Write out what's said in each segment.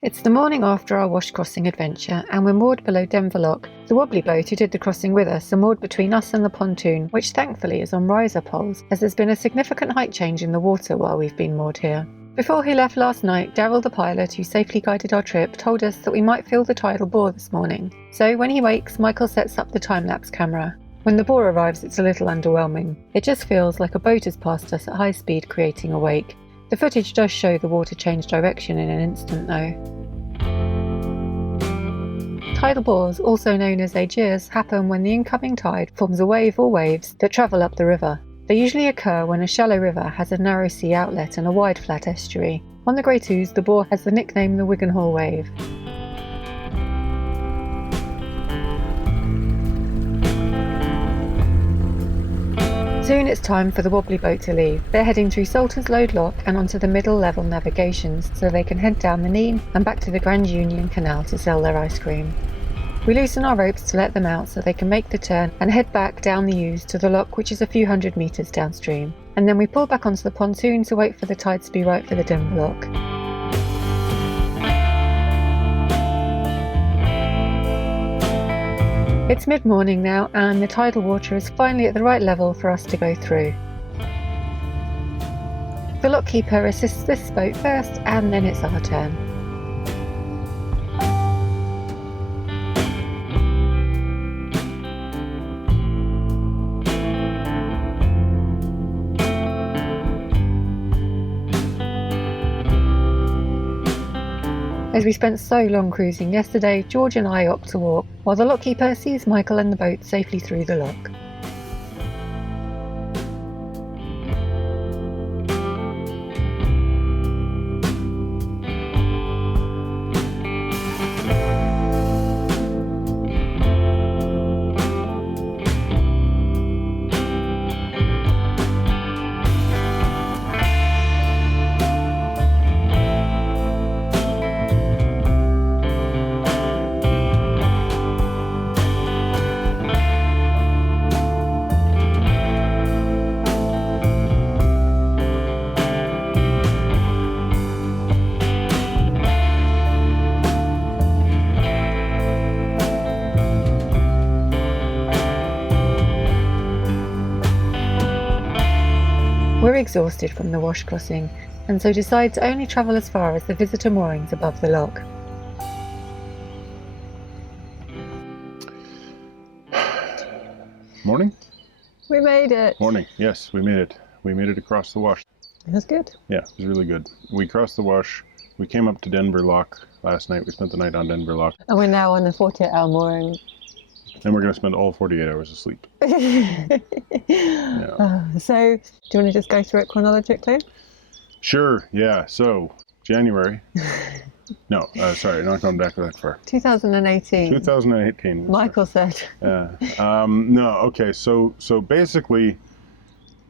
It's the morning after our wash crossing adventure, and we're moored below Denver Lock. The Wobbly Boat, who did the crossing with us, are moored between us and the pontoon, which thankfully is on riser poles, as there's been a significant height change in the water while we've been moored here. Before he left last night, Daryl, the pilot who safely guided our trip, told us that we might feel the tidal bore this morning. So when he wakes, Michael sets up the time-lapse camera. When the bore arrives, it's a little underwhelming. It just feels like a boat has passed us at high speed, creating a wake. The footage does show the water change direction in an instant though. Tidal bores, also known as aegirs, happen when the incoming tide forms a wave or waves that travel up the river. They usually occur when a shallow river has a narrow sea outlet and a wide flat estuary. On the Great Ouse, the bore has the nickname the Wigan-Hall wave. Soon it's time for the Wobbly Boat to leave. They're heading through Salters Load Lock and onto the middle level navigations so they can head down the Nene and back to the Grand Union Canal to sell their ice cream. We loosen our ropes to let them out so they can make the turn and head back down the Ouse to the lock, which is a few hundred metres downstream. And then we pull back onto the pontoon to wait for the tide to be right for the Denver Lock. It's mid-morning now, and the tidal water is finally at the right level for us to go through. The lockkeeper assists this boat first, and then it's our turn. As we spent so long cruising yesterday, George and I opt to walk, while the lockkeeper sees Michael and the boat safely through the lock. We're exhausted from the wash crossing, and so decide to only travel as far as the visitor moorings above the lock. Morning? We made it! Morning, yes, we made it. We made it across the wash. It was good. Yeah, it was really good. We crossed the wash. We came up to Denver Lock last night. We spent the night on Denver Lock. And we're now on the 48-hour mooring. And we're going to spend all 48 hours asleep. Yeah. So, do you want to just go through it chronologically? Sure, yeah. So, January. No, sorry, not going back that far. 2018. 2018. Michael said. No, okay, so basically,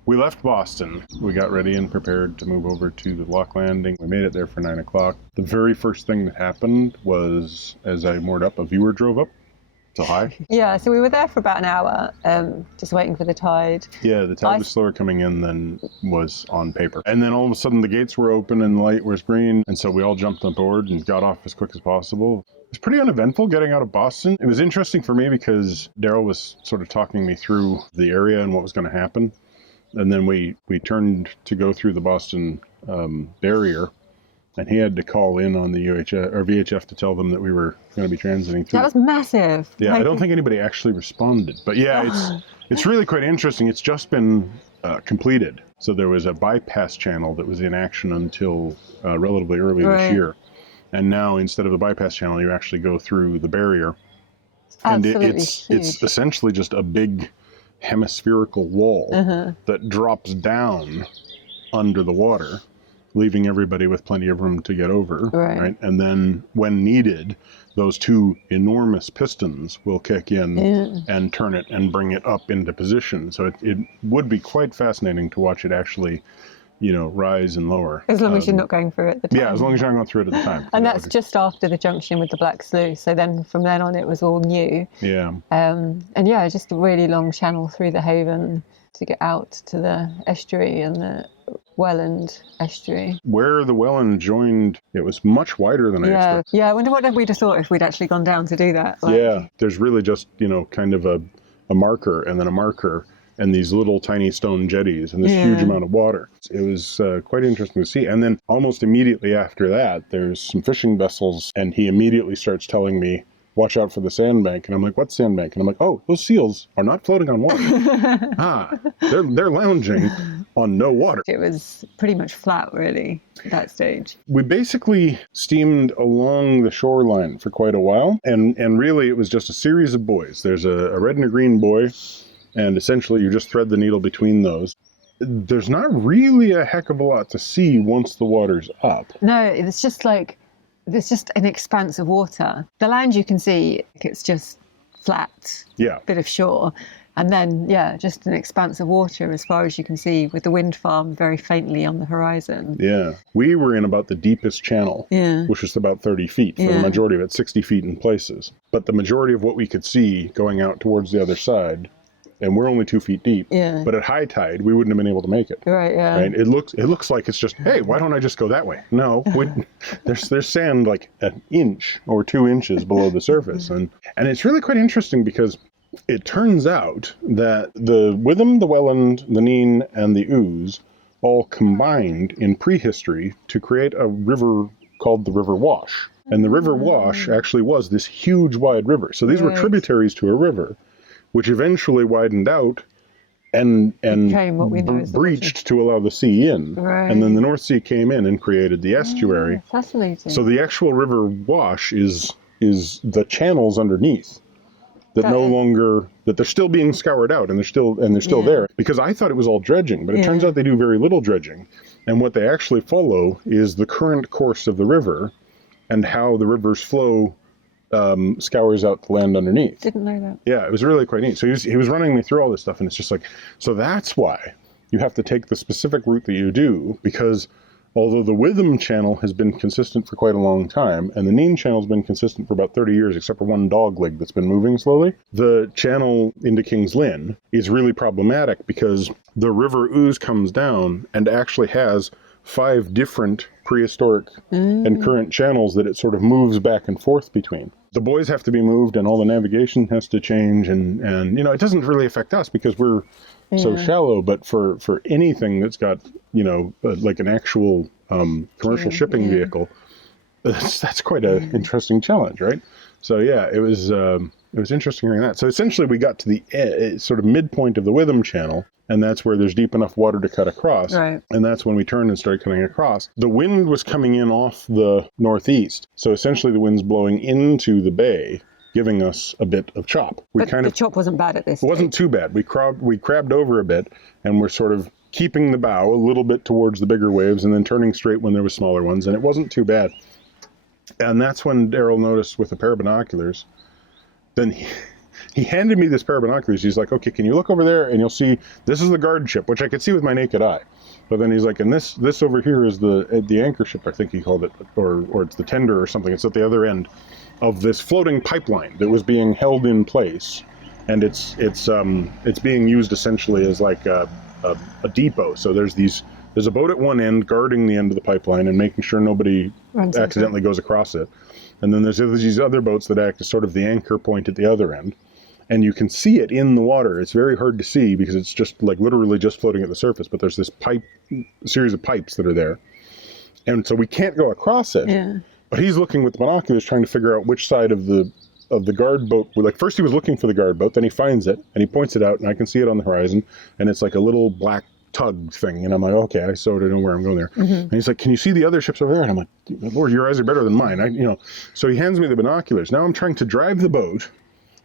we left Boston. We got ready and prepared to move over to the lock landing. We made it there for 9 o'clock. The very first thing that happened was, as I moored up, a viewer drove up. So hi. Yeah, so we were there for about an hour, just waiting for the tide. Yeah, the tide was slower coming in than was on paper. And then all of a sudden the gates were open and the light was green. And so we all jumped on board and got off as quick as possible. It was pretty uneventful getting out of Boston. It was interesting for me because Daryl was sort of talking me through the area and what was going to happen. And then we turned to go through the Boston barrier. And he had to call in on the UHF or VHF to tell them that we were going to be transiting through. That was massive. Yeah, I don't think anybody actually responded. But yeah, it's really quite interesting. It's just been completed. So there was a bypass channel that was in action until relatively early this year. And now instead of the bypass channel, you actually go through the barrier. And it's essentially just a big hemispherical wall that drops down under the water, leaving everybody with plenty of room to get over, right? And then when needed, those two enormous pistons will kick in and turn it and bring it up into position. So it would be quite fascinating to watch it actually, rise and lower. As long as you're not going through it at the time. Yeah, as long as you're not going through it at the time. And that's just after the junction with the Black Sluice. So then from then on, it was all new. Yeah. And yeah, just a really long channel through the haven. to get out to the estuary and the Welland estuary. Where the Welland joined, it was much wider than I expected. Yeah, I wonder what we'd have thought if we'd actually gone down to do that. Yeah, there's really just, kind of a marker and then a marker and these little tiny stone jetties and this huge amount of water. It was quite interesting to see. And then almost immediately after that, there's some fishing vessels, and he immediately starts telling me, watch out for the sandbank. And I'm like, what sandbank? And I'm like, oh, those seals are not floating on water. They're lounging on no water. It was pretty much flat, really, at that stage. We basically steamed along the shoreline for quite a while, and really it was just a series of buoys. There's a red and a green buoy, and essentially you just thread the needle between those. There's not really a heck of a lot to see once the water's up. No, it's just there's just an expanse of water. The land you can see, it's just flat, bit of shore. And then, just an expanse of water as far as you can see, with the wind farm very faintly on the horizon. Yeah. We were in about the deepest channel, which was about 30 feet, for the majority of it, 60 feet in places. But the majority of what we could see going out towards the other side, and we're only 2 feet deep, but at high tide, we wouldn't have been able to make it. Right, yeah. Right? It looks like it's just, hey, why don't I just go that way? No, there's sand like an inch or 2 inches below the surface. And it's really quite interesting because it turns out that the Witham, the Welland, the Nene, and the Ouse all combined in prehistory to create a river called the River Wash. And the River Wash actually was this huge wide river. So these were tributaries to a river, which eventually widened out and breached to allow the sea in. Right. And then the North Sea came in and created the estuary. Fascinating. So the actual River Wash is the channels underneath that they're still being scoured out, and they're still there. Because I thought it was all dredging, but it turns out they do very little dredging. And what they actually follow is the current course of the river and how the river's flow scours out the land underneath. Didn't know that. Yeah, it was really quite neat. So he was running me through all this stuff, and it's just like, so that's why you have to take the specific route that you do, because although the Witham channel has been consistent for quite a long time, and the Nene channel has been consistent for about 30 years, except for one dog leg that's been moving slowly, the channel into King's Lynn is really problematic because the River Ouse comes down and actually has 5 different prehistoric and current channels that it sort of moves back and forth between. The buoys have to be moved and all the navigation has to change, and it doesn't really affect us because we're so shallow, but for anything that's got, like an actual commercial shipping vehicle, that's quite an interesting challenge, right? So it was interesting hearing that. So essentially we got to the sort of midpoint of the Witham channel, and that's where there's deep enough water to cut across. Right. And that's when we turned and started cutting across. The wind was coming in off the northeast, so essentially the wind's blowing into the bay, giving us a bit of chop. The chop wasn't bad at this stage. It wasn't too bad. We crabbed over a bit, and we're sort of keeping the bow a little bit towards the bigger waves and then turning straight when there were smaller ones, and it wasn't too bad. And that's when Daryl noticed with a pair of binoculars. Then he handed me this pair of binoculars. He's like, okay, can you look over there and you'll see, this is the guard ship, which I could see with my naked eye. But then he's like, and this over here is the anchor ship, I think he called it, or it's the tender or something. It's at the other end of this floating pipeline that was being held in place, and it's being used essentially as like a depot. So there's a boat at one end guarding the end of the pipeline and making sure nobody accidentally goes across it, and then there's these other boats that act as sort of the anchor point at the other end, and you can see it in the water. It's very hard to see because it's just like literally just floating at the surface, but there's this series of pipes that are there, and so we can't go across it. Yeah. But he's looking with the binoculars trying to figure out which side of the guard boat. Like, first he was looking for the guard boat, then he finds it and he points it out, and I can see it on the horizon, and it's like a little black tug thing, and I'm like, okay, I sort of know where I'm going there. And he's like, can you see the other ships over there? And I'm like, Lord, your eyes are better than mine. So he hands me the binoculars. Now I'm trying to drive the boat,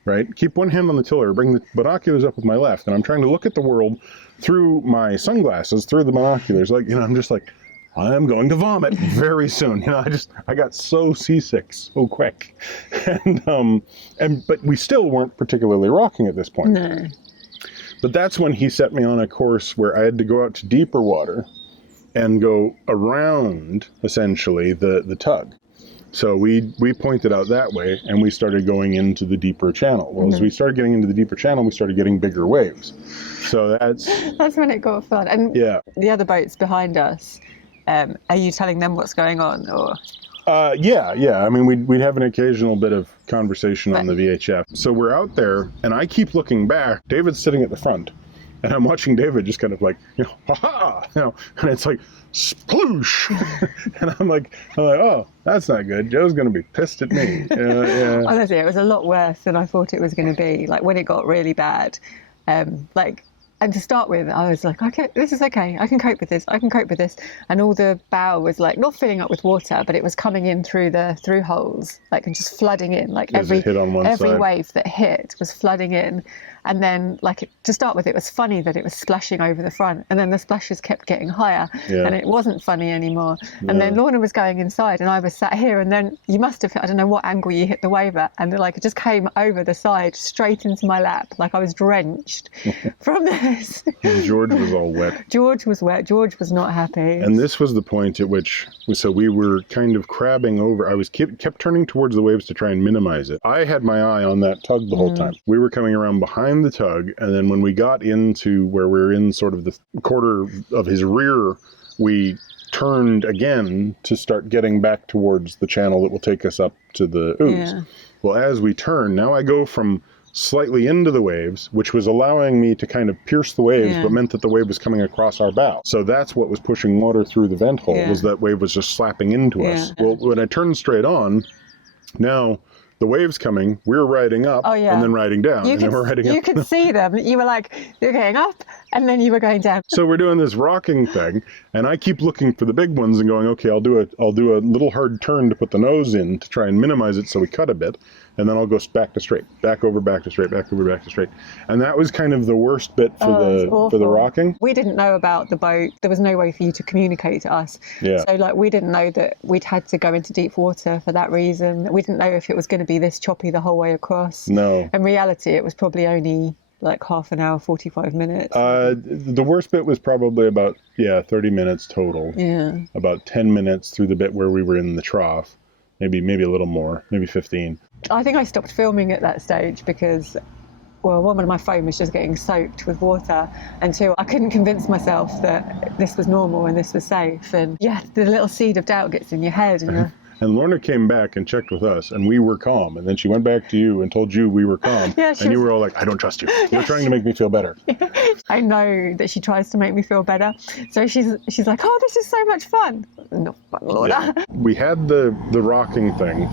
right? Keep one hand on the tiller, bring the binoculars up with my left, and I'm trying to look at the world through my sunglasses, through the binoculars. Like, I'm just like, I'm going to vomit very soon. I got so seasick so quick. But we still weren't particularly rocking at this point. No. But that's when he set me on a course where I had to go out to deeper water and go around, essentially, the tug. So we pointed out that way, and we started going into the deeper channel. Well, as we started getting into the deeper channel, we started getting bigger waves. So that's when it got fun. And the other boats behind us, are you telling them what's going on, or? Yeah. I mean, we'd have an occasional bit of conversation on the VHF. So we're out there, and I keep looking back. David's sitting at the front, and I'm watching David just kind of like, ha-ha, and it's like, sploosh. And I'm like, oh, that's not good. Joe's going to be pissed at me. Yeah. Honestly, it was a lot worse than I thought it was going to be. Like, when it got really bad, and to start with, I was like, okay, this is okay. I can cope with this. And all the bow was like not filling up with water, but it was coming in through the through holes, like, and just flooding in. Like every wave that hit was flooding in. And then, like, to start with, it was funny that it was splashing over the front, and then the splashes kept getting higher, and it wasn't funny anymore. And then Lorna was going inside, and I was sat here, and then you must have, I don't know what angle you hit the wave at, and like it just came over the side straight into my lap, like I was drenched from this. George was all wet. George was wet. George was not happy. And this was the point at which, so we were kind of crabbing over. I was kept turning towards the waves to try and minimize it. I had my eye on that tug the whole time. We were coming around behind the tug, and then when we got into where we're in sort of the quarter of his rear, we turned again to start getting back towards the channel that will take us up to the ooze. Well, as we turn, now I go from slightly into the waves, which was allowing me to kind of pierce the waves, but meant that the wave was coming across our bow. So that's what was pushing water through the vent hole, was that wave was just slapping into us. Well, when I turned straight on, now the waves coming, we're riding up and then riding down, and then we're riding up. You could see them. You were like, you're going up, and then you were going down. So we're doing this rocking thing, and I keep looking for the big ones and going, okay, I'll do a little hard turn to put the nose in to try and minimize it so we cut a bit, and then I'll go back to straight, back over, back to straight, back over, back to straight. And that was kind of the worst bit for the rocking. We didn't know about the boat. There was no way for you to communicate to us. So like, we didn't know that we'd had to go into deep water for that reason. We didn't know if it was going to be this choppy the whole way across. No. In reality, it was probably only like half an hour, 45 minutes. The worst bit was probably about 30 minutes total. About 10 minutes through the bit where we were in the trough. Maybe a little more, maybe 15. I think I stopped filming at that stage because, well, one of my phone was just getting soaked with water, and two, I couldn't convince myself that this was normal and this was safe. And the little seed of doubt gets in your head, and And Lorna came back and checked with us, and we were calm. And then she went back to you and told you we were calm. And you were all like, I don't trust you. You're trying to make me feel better. I know that she tries to make me feel better. So she's like, oh, this is so much fun. Not fun, Lorna. We had the rocking thing,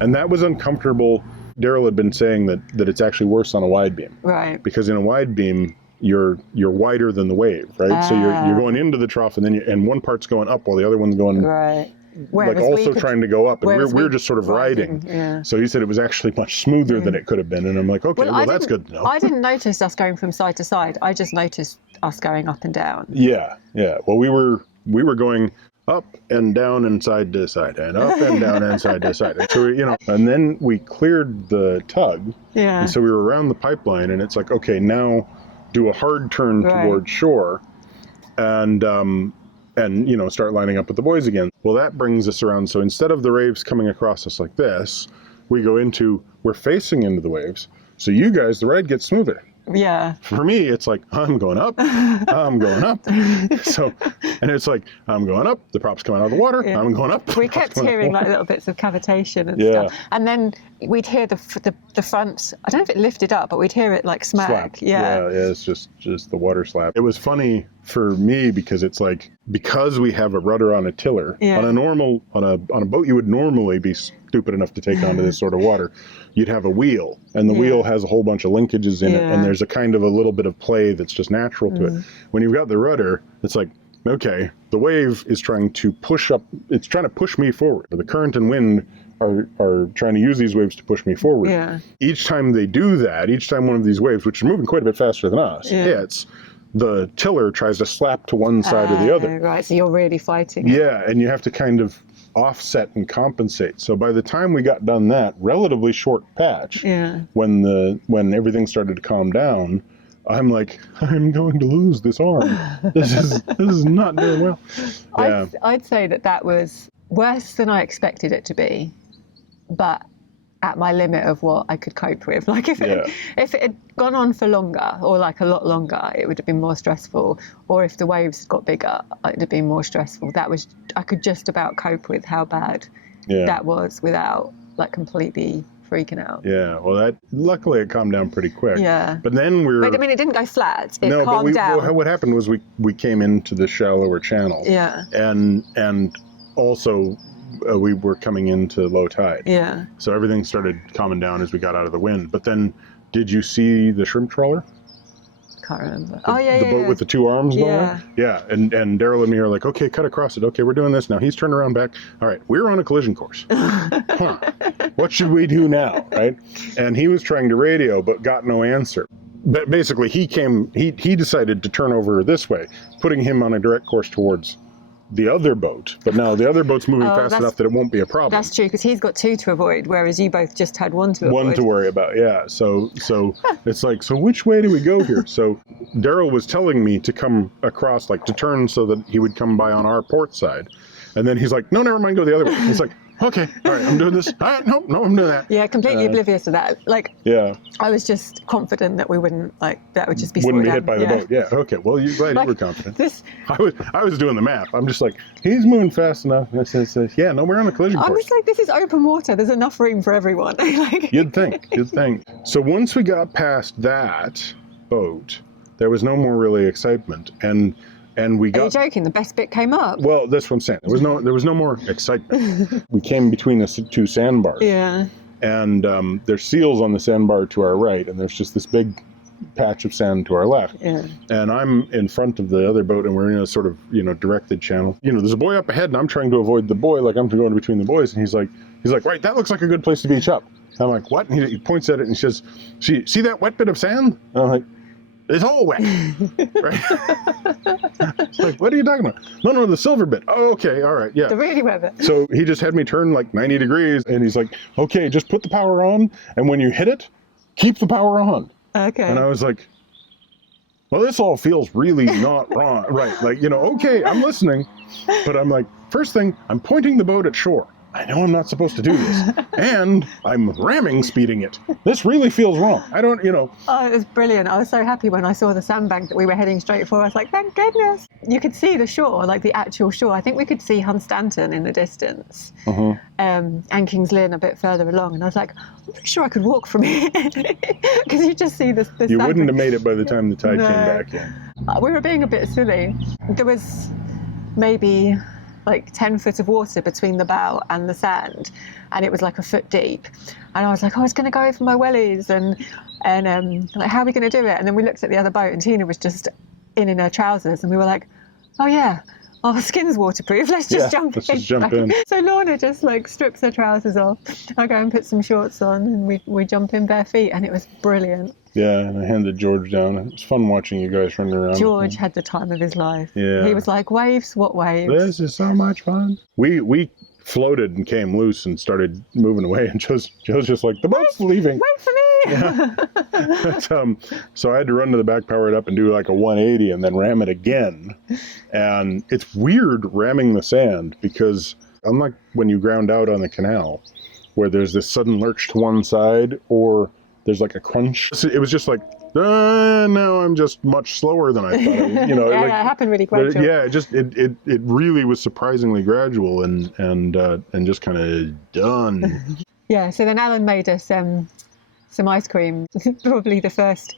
and that was uncomfortable. Daryl had been saying that it's actually worse on a wide beam. Right. Because in a wide beam, you're wider than the wave, right? So you're going into the trough, and then and one part's going up while the other one's going like also trying to go up, and we're just sort of riding. So he said it was actually much smoother than it could have been, and I'm like, okay, well that's good to know. I didn't notice us going from side to side. I just noticed us going up and down. Yeah. Well, we were going up and down and side to side, and up and down and side to side. And so and then we cleared the tug. And so we were around the pipeline, and it's like, okay, now do a hard turn towards shore, and start lining up with the boys again. Well, that brings us around. So instead of the waves coming across us like this, we're facing into the waves. So you guys, the ride gets smoother. Yeah. For me, it's like, I'm going up, I'm going up. So, and it's like, I'm going up, the prop's coming out of the water, I'm going up. We kept hearing like little bits of cavitation and stuff. And then we'd hear the front, I don't know if it lifted up, but we'd hear it like smack. Slap. Yeah, it's just the water slap. It was funny for me because it's like, because we have a rudder on a tiller, on a boat you would normally be stupid enough to take onto this sort of water, you'd have a wheel, and the wheel has a whole bunch of linkages in it, and there's a kind of a little bit of play that's just natural to it. When you've got the rudder, it's like, okay, the wave is trying to push up, it's trying to push me forward. The current and wind are trying to use these waves to push me forward. Each time they do that, each time one of these waves, which is moving quite a bit faster than us, hits, the tiller tries to slap to one side or the other. Right, so you're really fighting. Yeah, and you have to kind of offset and compensate. So by the time we got done that relatively short patch, when everything started to calm down, I'm like, I'm going to lose this arm. This is not doing well. I'd say that was worse than I expected it to be, but at my limit of what I could cope with. Like if it had gone on for longer, or like a lot longer, it would have been more stressful. Or if the waves got bigger, it would have been more stressful. I could just about cope with how bad that was without like completely freaking out. Yeah, well, luckily it calmed down pretty quick. Yeah. But then But I mean, it didn't go flat. It calmed down. What happened was we came into the shallower channel. Yeah. And also we were coming into low tide. Yeah. So everything started calming down as we got out of the wind. But then, did you see the shrimp trawler? Can't remember. The boat with the two arms and all that? Yeah. And Daryl and me are like, okay, cut across it. Okay, we're doing this now. He's turned around back. All right, we're on a collision course. What should we do now, right? And he was trying to radio, but got no answer. But basically, he decided to turn over this way, putting him on a direct course towards the other boat. But now the other boat's moving fast enough that it won't be a problem. That's true, because he's got two to avoid, whereas you both just had one to avoid. One to worry about, yeah. So it's like, so which way do we go here? So Daryl was telling me to come across, like to turn so that he would come by on our port side. And then he's like, no, never mind, go the other way. He's like, okay, all right, I'm doing this. All right, no, I'm doing that. Yeah, completely oblivious to that. Like, I was just confident that we wouldn't, like, that would just be wouldn't be hit by the boat. Yeah, okay. Well, you're glad you were confident. I was doing the math. I'm just like, he's moving fast enough. And it says, yeah, no, we're on a collision course. I was like, this is open water. There's enough room for everyone. Like, You'd think. So once we got past that boat, there was no more really excitement, and we got. Are you joking? The best bit came up. Well, that's what I'm saying. There was no more excitement. We came between the two sandbars. Yeah. And there's seals on the sandbar to our right, and there's just this big patch of sand to our left. Yeah. And I'm in front of the other boat, and we're in a sort of directed channel. There's a boy up ahead, and I'm trying to avoid the boy, like I'm going between the boys. And he's like, right, that looks like a good place to beach up. And I'm like, what? And he points at it and he says, see that wet bit of sand? And I'm like, it's all wet. Right? It's like, what are you talking about? No, the silver bit. Oh, okay, all right, yeah. The really wet bit. So he just had me turn like 90 degrees, and he's like, okay, just put the power on, and when you hit it, keep the power on. Okay. And I was like, well, this all feels really not wrong. Right, like, okay, I'm listening, but I'm like, first thing, I'm pointing the boat at shore. I know I'm not supposed to do this. And I'm ramming speeding it. This really feels wrong. I don't, Oh, it was brilliant. I was so happy when I saw the sandbank that we were heading straight for. I was like, thank goodness. You could see the shore, like the actual shore. I think we could see Hunstanton in the distance. And King's Lynn a bit further along. And I was like, I'm pretty sure I could walk from here. Because you just see this You wouldn't have made it by the time the tide came back in. We were being a bit silly. There was maybe like 10 foot of water between the bow and the sand, and it was like a foot deep, and I was like, it's going to go over my wellies, and like, how are we going to do it? And then we looked at the other boat, and Tina was just in her trousers, and we were like, oh yeah, our skin's waterproof, let's just jump in. So Lorna just like strips her trousers off, I go and put some shorts on, and we jump in bare feet, and it was brilliant. Yeah, and I handed George down. It was fun watching you guys run around. George had the time of his life. Yeah. He was like, waves? What waves? This is so much fun. We floated and came loose and started moving away, and Joe's just like, the boat's leaving. Wait for me! Yeah. So I had to run to the back, power it up, and do like a 180 and then ram it again. And it's weird ramming the sand, because unlike when you ground out on the canal, where there's this sudden lurch to one side, or there's like a crunch. It was just like, no, I'm just much slower than I thought. It happened really gradual. It really was surprisingly gradual and just kind of done. Yeah, so then Alan made us some ice cream. Probably the first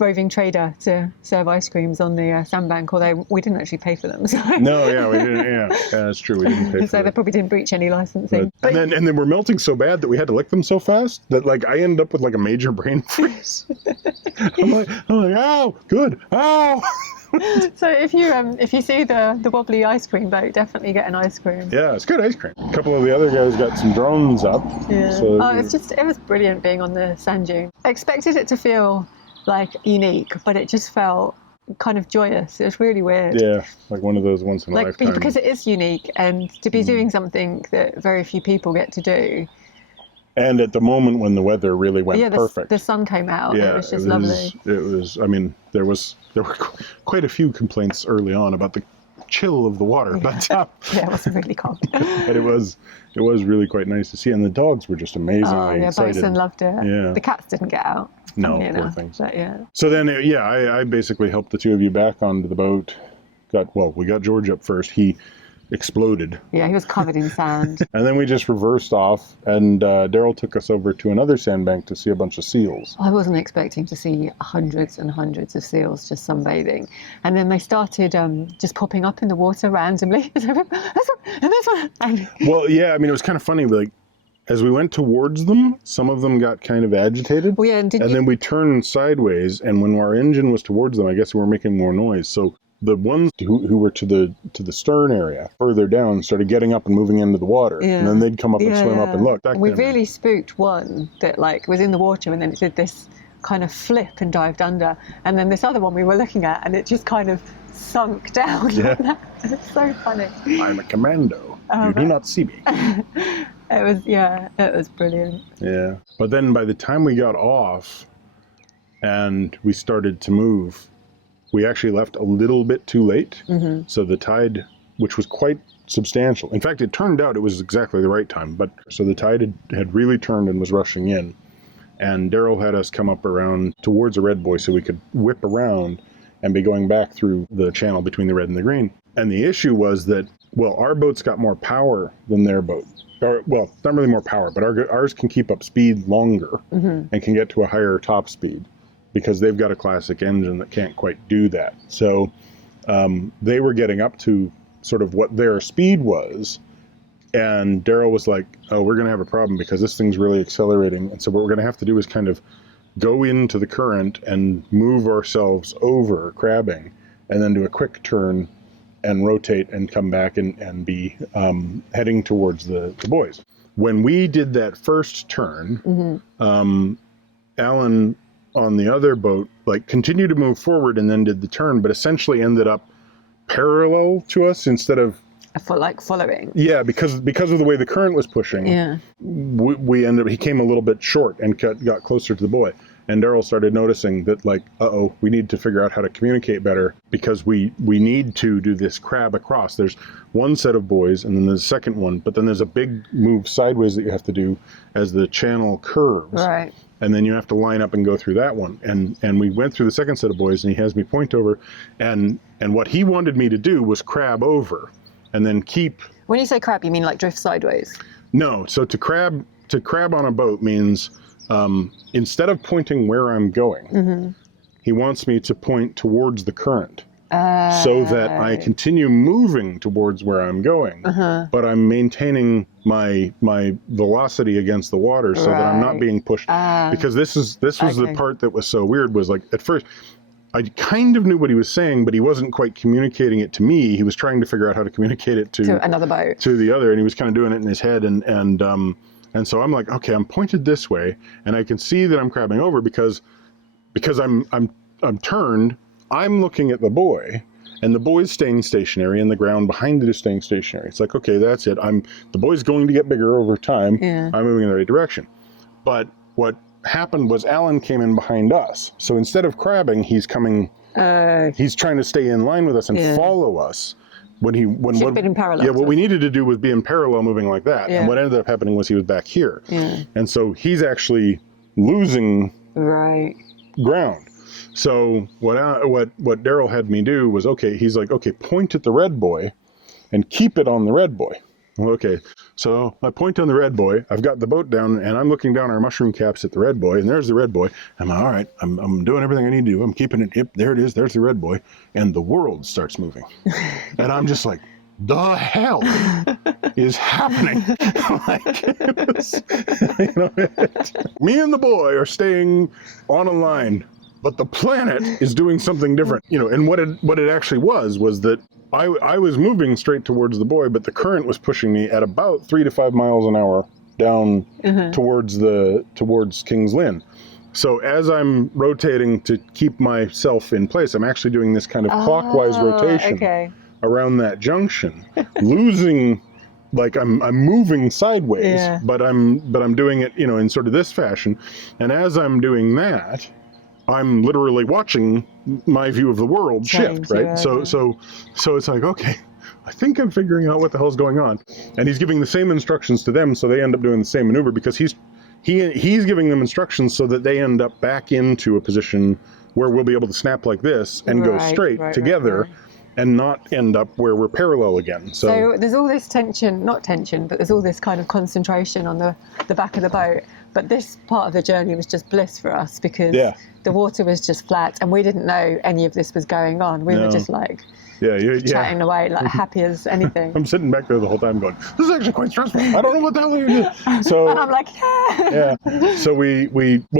roving trader to serve ice creams on the sandbank, although we didn't actually pay for them. So. No, we didn't. Yeah, that's true. We didn't pay for them. So they probably didn't breach any licensing. And then we're melting so bad that we had to lick them so fast that like I ended up with like a major brain freeze. I'm like, oh, good, oh. So if you see the wobbly ice cream boat, definitely get an ice cream. Yeah, it's good ice cream. A couple of the other guys got some drones up. Yeah. So it was brilliant being on the sand dune. I expected it to feel like unique, but it just felt kind of joyous. It was really weird. Yeah, like one of those once in a lifetime. Because it is unique, and to be doing something that very few people get to do. And at the moment when the weather really went perfect. The sun came out. Yeah, it was just lovely. It was. I mean, there were quite a few complaints early on about the chill of the water, but yeah, it wasn't really cold. but it was really quite nice to see, and the dogs were just amazingly excited. Bison loved it. Yeah. The cats didn't get out. No, poor things. But yeah. So then, I basically helped the two of you back onto the boat. We got George up first. He exploded. Yeah, he was covered in sand. And then we just reversed off, and Daryl took us over to another sandbank to see a bunch of seals. I wasn't expecting to see hundreds and hundreds of seals just sunbathing. And then they started just popping up in the water randomly. This one, and this one. Well, yeah, I mean, it was kind of funny, like, as we went towards them, some of them got kind of agitated. Well, yeah, and then we turned sideways, and when our engine was towards them, I guess we were making more noise. So the ones who were to the stern area, further down, started getting up and moving into the water. Yeah. And then they'd come up and swim up and look. We really spooked one that was in the water, and then it did this kind of flip and dived under. And then this other one we were looking at, and it just kind of sunk down like that. It's so funny. I'm a commando. You do not see me. It was brilliant. Yeah. But then by the time we got off and we started to move, we actually left a little bit too late. Mm-hmm. So the tide, which was quite substantial. In fact, it turned out it was exactly the right time. But so the tide had really turned and was rushing in. And Daryl had us come up around towards the red buoy so we could whip around and be going back through the channel between the red and the green. And the issue was that, our boat's got more power than their boat. Not really more power, but ours can keep up speed longer and can get to a higher top speed, because they've got a classic engine that can't quite do that. So they were getting up to sort of what their speed was, and Daryl was like, oh, we're going to have a problem because this thing's really accelerating. And so what we're going to have to do is kind of go into the current and move ourselves over, crabbing, and then do a quick turn and rotate and come back and be heading towards the buoys. When we did that first turn, Alan on the other boat continued to move forward and then did the turn, but essentially ended up parallel to us instead of following. Yeah, because of the way the current was pushing. Yeah, he came a little bit short and got closer to the buoy. And Daryl started noticing that, we need to figure out how to communicate better, because we need to do this crab across. There's one set of buoys, and then there's a second one, but then there's a big move sideways that you have to do as the channel curves. Right. And then you have to line up and go through that one. And we went through the second set of buoys, and he has me point over, and what he wanted me to do was crab over, and then keep... When you say crab, you mean drift sideways? No, so to crab on a boat means... instead of pointing where I'm going, he wants me to point towards the current so that I continue moving towards where I'm going, but I'm maintaining my velocity against the water so that I'm not being pushed. Because this was the part that was so weird, was at first I kind of knew what he was saying, but he wasn't quite communicating it to me. He was trying to figure out how to communicate it to another boat, to the other, and he was kind of doing it in his head, and so I'm like, okay, I'm pointed this way, and I can see that I'm crabbing over because I'm turned. I'm looking at the buoy, and the buoy's staying stationary, and the ground behind it is staying stationary. It's like, okay, that's it. The buoy's going to get bigger over time. Yeah. I'm moving in the right direction. But what happened was Alan came in behind us. So instead of crabbing, he's coming. He's trying to stay in line with us and follow us. Should have been in parallel. Yeah, what we needed to do was be in parallel, moving like that. Yeah. And what ended up happening was he was back here. Yeah. And so he's actually losing ground. So what Daryl had me do was, he's like, point at the red buoy and keep it on the red buoy. Okay, so I point on the red buoy. I've got the boat down, and I'm looking down our mushroom caps at the red buoy, and there's the red buoy. I'm like, all right, I'm doing everything I need to do. I'm keeping it. Yep, there it is. There's the red buoy, and the world starts moving, and I'm just like, the hell is happening? Me and the boy are staying on a line, but the planet is doing something different. And what it actually was that I was moving straight towards the buoy, but the current was pushing me at about 3 to 5 miles an hour down towards King's Lynn. So as I'm rotating to keep myself in place, I'm actually doing this kind of clockwise rotation around that junction, losing, I'm moving sideways, but I'm doing it, in sort of this fashion. And as I'm doing that, I'm literally watching my view of the world Change, shift, right? yeah. So it's like, okay, I think I'm figuring out what the hell's going on. And he's giving the same instructions to them, so they end up doing the same maneuver, because he's giving them instructions so that they end up back into a position where we'll be able to snap like this and go straight together. Right. And not end up where we're parallel again. So there's all this tension, not tension, but there's all this kind of concentration on the back of the boat. But this part of the journey was just bliss for us, because the water was just flat and we didn't know any of this was going on. We were just like chatting away, like happy as anything. I'm sitting back there the whole time going, this is actually quite stressful. I don't know what the hell you're doing. So, and I'm like, So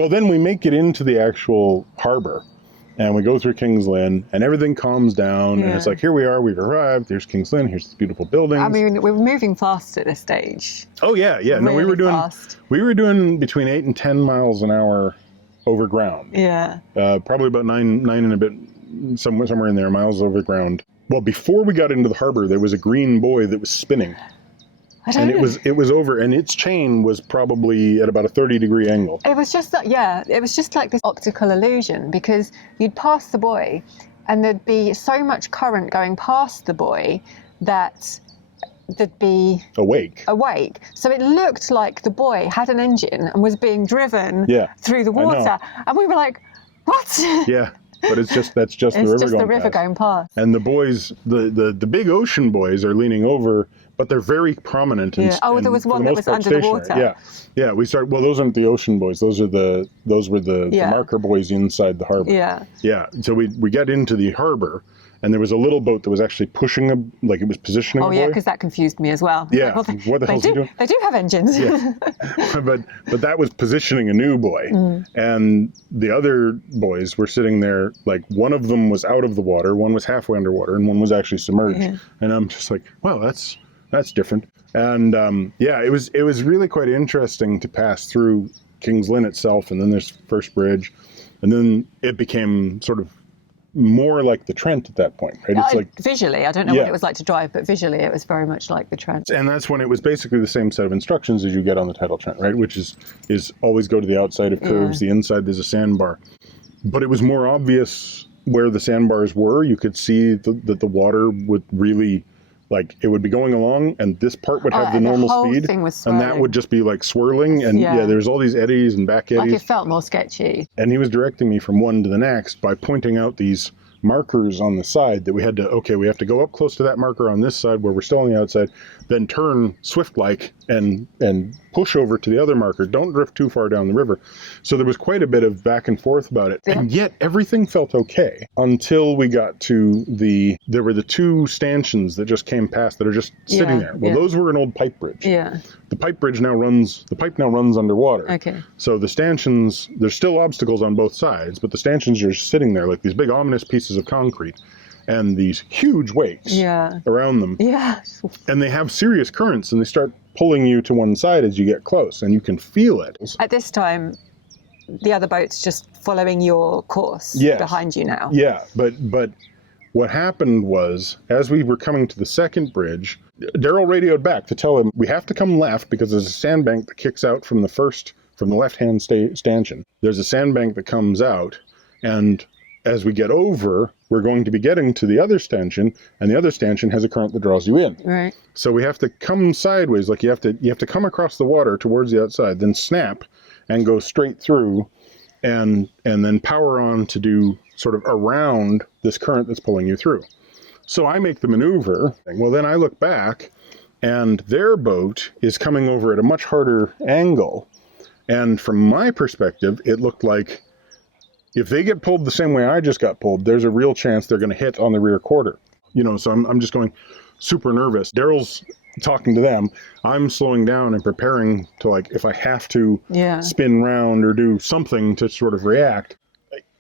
then we make it into the actual harbor. And we go through King's Lynn, and everything calms down, and it's like, here we are, we've arrived, there's King's Lynn, here's this beautiful building. I mean, we were moving fast at this stage. Oh, yeah. No, we were doing between 8 and 10 miles an hour over ground. Yeah. Probably about nine and a bit, somewhere in there, miles over ground. Well, before we got into the harbor, there was a green buoy that was spinning. It was over, and its chain was probably at about a 30-degree angle. It was just that, it was just like this optical illusion, because you'd pass the buoy and there'd be so much current going past the buoy that there'd be awake. So it looked like the buoy had an engine and was being driven through the water. And we were like, what? Yeah. But that's just the river going past. And the buoys, the big ocean buoys are leaning over, but they're very prominent. There was one that was under the water. Yeah. Well, those aren't the ocean buoys. Those were the marker buoys inside the harbor. Yeah. So we get into the harbor, and there was a little boat that was actually pushing it was positioning. Oh yeah, because that confused me as well. Yeah. Like, what the hell's he doing? They do have engines. Yeah. but that was positioning a new buoy, and the other buoys were sitting there. Like, one of them was out of the water, one was halfway underwater, and one was actually submerged. Yeah. And I'm just like, wow, that's different. And it was really quite interesting to pass through King's Lynn itself, and then there's First Bridge, and then it became sort of more like the Trent at that point, right? It's like visually, I don't know what it was like to drive, but visually it was very much like the Trent. And that's when it was basically the same set of instructions as you get on the tidal Trent, right? Which is always go to the outside of curves, the inside there's a sandbar. But it was more obvious where the sandbars were. You could see that the water would really, like, it would be going along, and this part would have the normal speed, and that would just be like swirling, and there's all these eddies and back eddies. Like, it felt more sketchy. And he was directing me from one to the next by pointing out these markers on the side that we have to go up close to that marker on this side where we're still on the outside, then turn swift-like and push over to the other marker. Don't drift too far down the river. So there was quite a bit of back and forth about it. And yet everything felt okay until we got to there were the two stanchions that just came past that are just sitting there. Well, those were an old pipe bridge. Yeah. The pipe now runs underwater. Okay. So the stanchions, there's still obstacles on both sides, but the stanchions are sitting there like these big ominous pieces of concrete, and these huge wakes around them. Yeah. And they have serious currents, and they start pulling you to one side as you get close, and you can feel it. At this time, the other boat's just following your course behind you now. Yeah, but what happened was, as we were coming to the second bridge, Daryl radioed back to tell him, we have to come left because there's a sandbank that kicks out from the left-hand stanchion. There's a sandbank that comes out, and as we get over, we're going to be getting to the other stanchion, and the other stanchion has a current that draws you in. Right. So we have to come sideways, like you have to come across the water towards the outside, then snap and go straight through, and then power on to do sort of around this current that's pulling you through. So I make the maneuver. Well, then I look back, and their boat is coming over at a much harder angle. And from my perspective, it looked like if they get pulled the same way I just got pulled, there's a real chance they're going to hit on the rear quarter. So I'm just going super nervous. Daryl's talking to them. I'm slowing down and preparing to, like, if I have to spin round or do something to sort of react.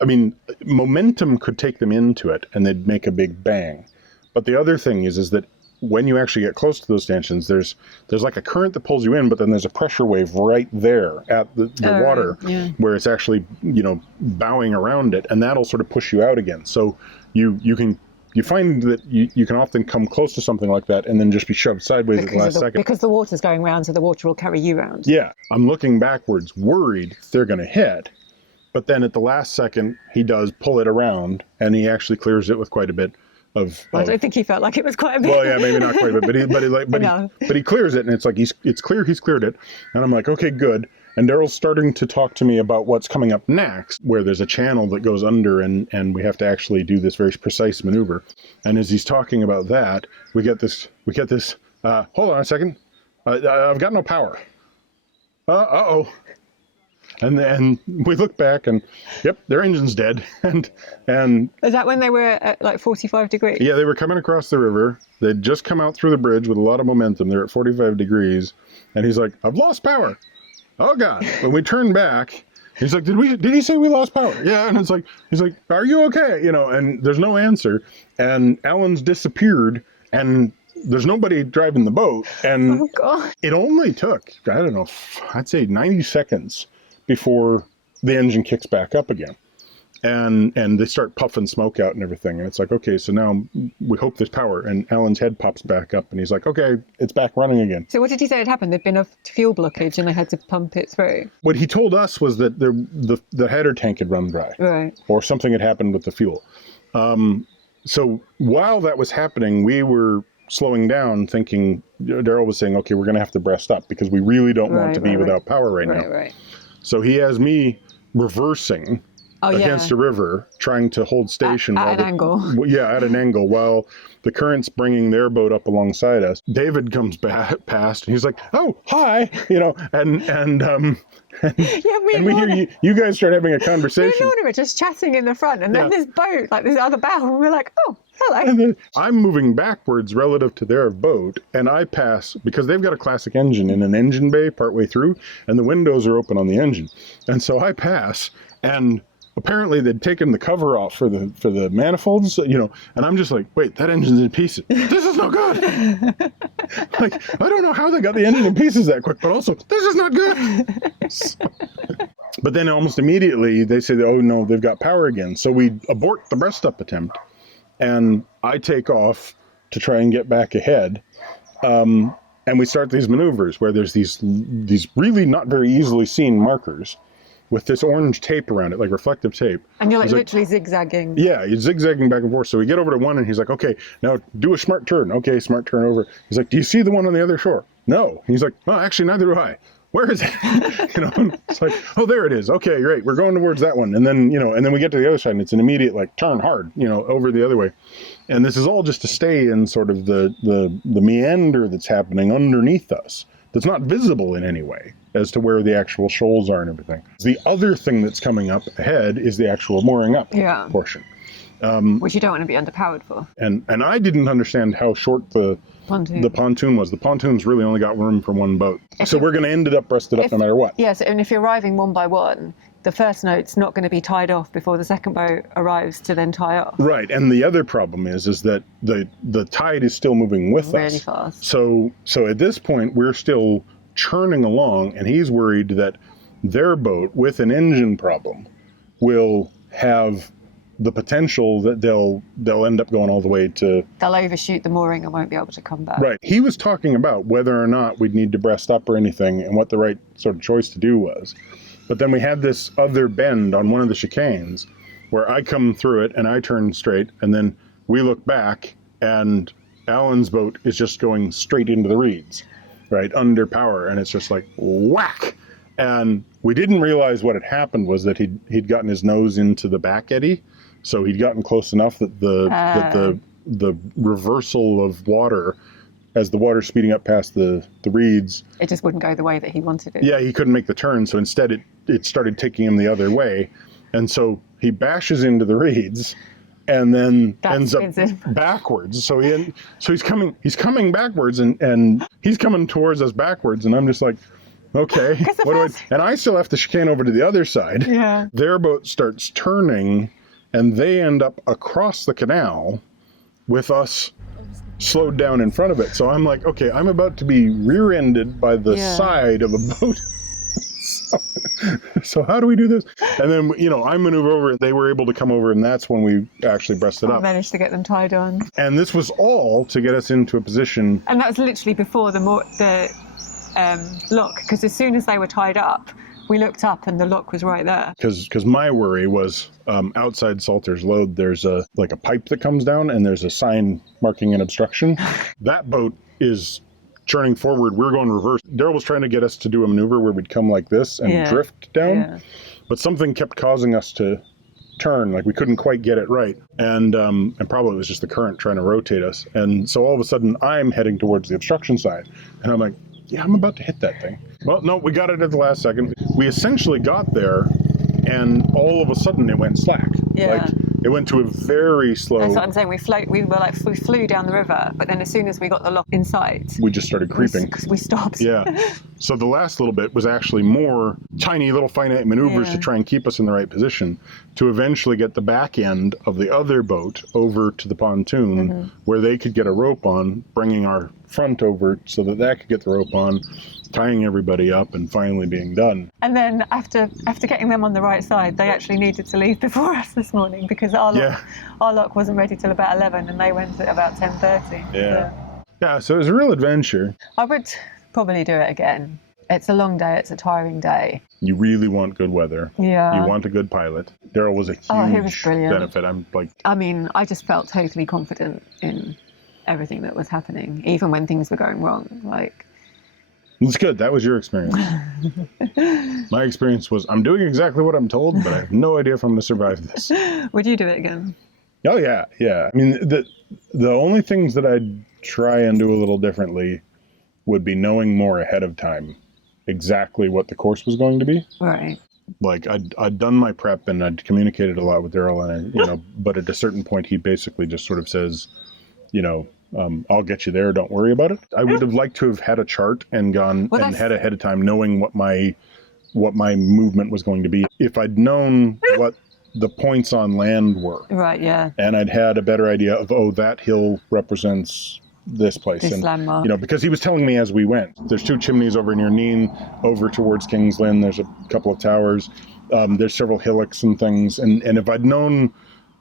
I mean, momentum could take them into it and they'd make a big bang. But the other thing is that when you actually get close to those stanchions, there's like a current that pulls you in, but then there's a pressure wave right there at the water where it's actually, bowing around it, and that'll sort of push you out again. So you find that you can often come close to something like that and then just be shoved sideways at the last second. Because the water's going round, so the water will carry you round. Yeah. I'm looking backwards, worried they're going to hit. But then at the last second, he does pull it around, and he actually clears it with quite a bit of. I don't think he felt like it was quite a bit. Well, yeah, maybe not quite a bit, but he clears it, and it's like it's clear he's cleared it, and I'm like, okay, good. And Daryl's starting to talk to me about what's coming up next, where there's a channel that goes under, and we have to actually do this very precise maneuver. And as he's talking about that, we get this. Hold on a second. I've got no power. Uh-oh. And then we look back and, yep, their engine's dead. And is that when they were at like 45 degrees? Yeah, they were coming across the river. They'd just come out through the bridge with a lot of momentum. They're at 45 degrees. And he's like, I've lost power. Oh, God. When we turn back, he's like, did he say we lost power? Yeah. And he's like, are you okay? And there's no answer. And Alan's disappeared. And there's nobody driving the boat. And oh, God. It only took, I don't know, I'd say 90 seconds before the engine kicks back up again. And they start puffing smoke out and everything. And it's like, okay, so now we hope there's power. And Alan's head pops back up and he's like, okay, it's back running again. So what did he say had happened? There'd been a fuel blockage and they had to pump it through? What he told us was that the header tank had run dry. Right. Or something had happened with the fuel. So while that was happening, we were slowing down, thinking, Daryl was saying, okay, we're going to have to breast up because we really don't want to be without power right now. Right. So he has me reversing against a river, trying to hold station. At an angle. Yeah, at an angle, while the current's bringing their boat up alongside us. David comes past, and he's like, oh, hi, and we hear you guys start having a conversation. Me and Lorna were just chatting in the front, and then this boat, like this other bow, and we're like, oh, hello. And then I'm moving backwards relative to their boat, and I pass, because they've got a classic engine in an engine bay partway through, and the windows are open on the engine. And so I pass, and apparently they'd taken the cover off for the manifolds, and I'm just like, wait, that engine's in pieces. This is not good. Like, I don't know how they got the engine in pieces that quick, but also, this is not good. But then almost immediately they say, oh no, they've got power again. So we abort the breast up attempt, and I take off to try and get back ahead. And we start these maneuvers where there's these really not very easily seen markers with this orange tape around it, like reflective tape. And you're like literally zigzagging. Yeah, you're zigzagging back and forth. So we get over to one and he's like, okay, now do a smart turn. Okay, smart turn over. He's like, do you see the one on the other shore? No. He's like, well, actually, neither do I. Where is it? It's like, oh, there it is. Okay, great. We're going towards that one. And then, and then we get to the other side and it's an immediate, like, turn hard, over the other way. And this is all just to stay in sort of the meander that's happening underneath us. That's not visible in any way as to where the actual shoals are and everything. The other thing that's coming up ahead is the actual mooring up portion. Which you don't want to be underpowered for. And I didn't understand how short the pontoon was. The pontoon's really only got room for one boat. So we're going to end it up breasted up no matter what. Yes, and if you're arriving one by one, the first note's not going to be tied off before the second boat arrives to then tie off. Right, and the other problem is that the tide is still moving with us. Really fast. So at this point, we're still churning along, and he's worried that their boat, with an engine problem, will have the potential that they'll end up going all the way to... They'll overshoot the mooring and won't be able to come back. Right. He was talking about whether or not we'd need to breast up or anything and what the right sort of choice to do was. But then we had this other bend on one of the chicanes where I come through it and I turn straight, and then we look back and Alan's boat is just going straight into the reeds, right, under power, and it's just like whack. And we didn't realize what had happened was that he'd gotten his nose into the back eddy, so he'd gotten close enough that the reversal of water, as the water's speeding up past the reeds, it just wouldn't go the way that he wanted it. Yeah, he couldn't make the turn, so instead it started taking him the other way, and so he bashes into the reeds, and then ends up backwards. So he's coming backwards, and he's coming towards us backwards, and I'm just like, okay, and I still have to chicane over to the other side. Yeah. Their boat starts turning, and they end up across the canal with us slowed down in front of it. So I'm like, okay, I'm about to be rear-ended by the side of a boat. So how do we do this? And then, I maneuver over, and they were able to come over, and that's when we actually breasted up. Managed to get them tied on. And this was all to get us into a position. And that was literally before the lock, because as soon as they were tied up, we looked up and the lock was right there. Because my worry was outside Salter's Load, there's a pipe that comes down and there's a sign marking an obstruction. That boat is churning forward. We're going reverse. Daryl was trying to get us to do a maneuver where we'd come like this and drift down, but something kept causing us to turn, like we couldn't quite get it right, and probably it was just the current trying to rotate us, and so all of a sudden I'm heading towards the obstruction side, and I'm like, yeah, I'm about to hit that thing. Well, no, we got it at the last second. We essentially got there, and all of a sudden it went slack. Like it went to a very slow. That's what I'm saying. We flew down the river, but then as soon as we got the lock in sight, we just started creeping. We stopped. Yeah. So the last little bit was actually more tiny little finite maneuvers to try and keep us in the right position to eventually get the back end of the other boat over to the pontoon where they could get a rope on, bringing our front over so that could get the rope on, tying everybody up, and finally being done. And then after getting them on the right side, they actually needed to leave before us this morning because our lock wasn't ready till about 11 and they went at about 10:30. Yeah, so it was a real adventure. I would probably do it again. It's a long day, it's a tiring day. You really want good weather. Yeah. You want a good pilot. Daryl was a huge benefit. I just felt totally confident in everything that was happening, even when things were going wrong. It's good. That was your experience. My experience was, I'm doing exactly what I'm told, but I have no idea if I'm going to survive this. Would you do it again? Oh, yeah. I mean, the only things that I'd try and do a little differently would be knowing more ahead of time exactly what the course was going to be. Right. Like, I'd done my prep and I'd communicated a lot with Daryl, and but at a certain point, he basically just sort of says, I'll get you there, don't worry about it. I would have liked to have had a chart and gone had ahead of time knowing what my movement was going to be. If I'd known what the points on land were. Right, yeah. And I'd had a better idea of, that hill represents this place. This landmark. Because he was telling me as we went, there's 2 chimneys over near Neen, over towards King's Lynn, there's a couple of towers, there's several hillocks and things. And if I'd known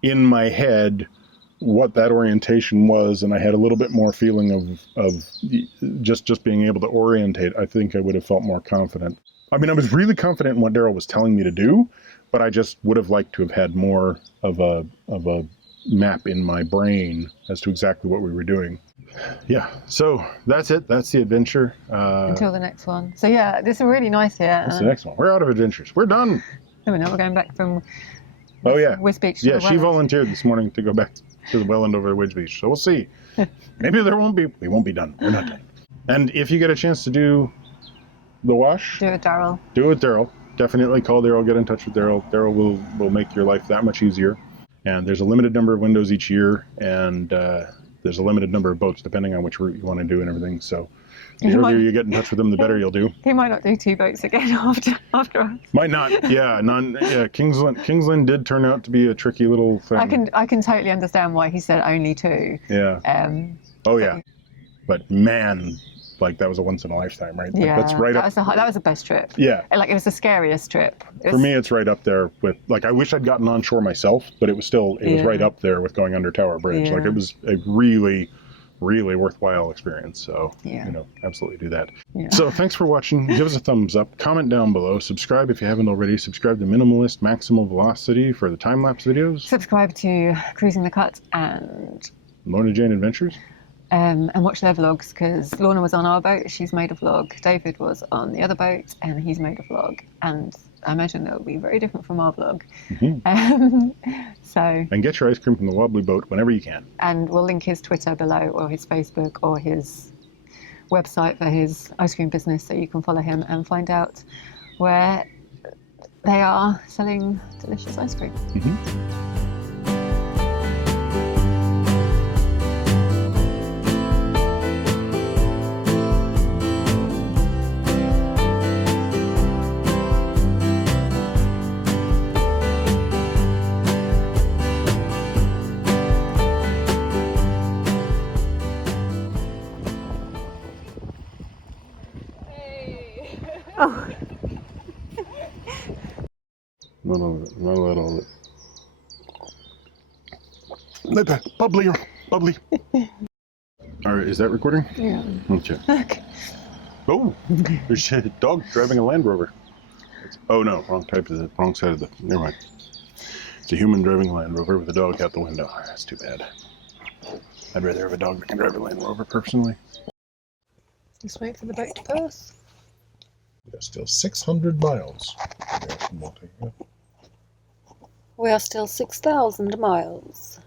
in my head what that orientation was, and I had a little bit more feeling of just being able to orientate, I think I would have felt more confident. I mean, I was really confident in what Daryl was telling me to do, but I just would have liked to have had more of a map in my brain as to exactly what we were doing. Yeah, so that's it. That's the adventure. Until the next one. So yeah, this is really nice here. That's the next one. We're out of adventures. We're done. No, we're going back from West Beach to the she volunteered this morning to go back to the Welland over at Wedge Beach. So we'll see. Maybe we won't be done. We're not done. And if you get a chance to do the wash, do it with Daryl. Do it with Daryl. Definitely call Daryl, get in touch with Daryl. Daryl will make your life that much easier. And there's a limited number of windows each year, and there's a limited number of boats depending on which route you want to do and everything. So the earlier you get in touch with them, the better you'll do. He might not do 2 boats again after us. Might not. Yeah. King's Lynn did turn out to be a tricky little thing. I can totally understand why he said only 2. Yeah. But man, that was a once in a lifetime, right? That's right up. That was the best trip. Yeah. It was the scariest trip. For me, it's right up there with, I wish I'd gotten on shore myself, but it was right up there with going under Tower Bridge. Yeah. It was a really, really worthwhile experience. So, absolutely do that. Yeah. So thanks for watching. Give us a thumbs up, comment down below, subscribe if you haven't already, subscribe to Minimalist Maximal Velocity for the time-lapse videos. Subscribe to Cruising the Cut and Lorna Jane Adventures. And watch their vlogs, because Lorna was on our boat, she's made a vlog. David was on the other boat, and he's made a vlog. And I imagine it'll be very different from our vlog. And get your ice cream from the Wobbly Boat whenever you can. And we'll link his Twitter below, or his Facebook, or his website for his ice cream business, so you can follow him and find out where they are selling delicious ice cream. Not a little of it. Let that bubbly. All right, is that recording? Yeah. Okay. Oh, there's a dog driving a Land Rover. Oh no, wrong type of the wrong side of the. Never mind. It's a human driving Land Rover with a dog out the window. That's too bad. I'd rather have a dog that can drive a Land Rover personally. Just wait for the boat to pass. We are still 600 miles. We are still 6,000 miles.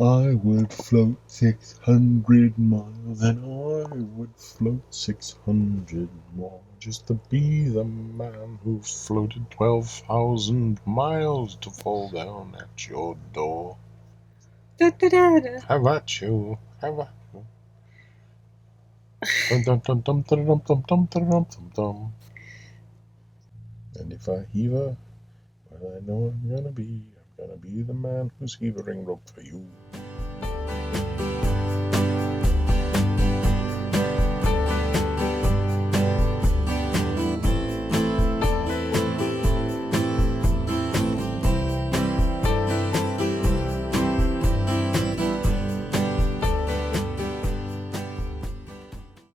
I would float 600 miles, and I would float 600 more, just to be the man who floated 12,000 miles to fall down at your door. Da-da-da-da. Have at you, have at you. Dum dum dum dum dum dum dum dum dum dum. And if I heaver, well, I know I'm gonna be the man who's heavering rope for you.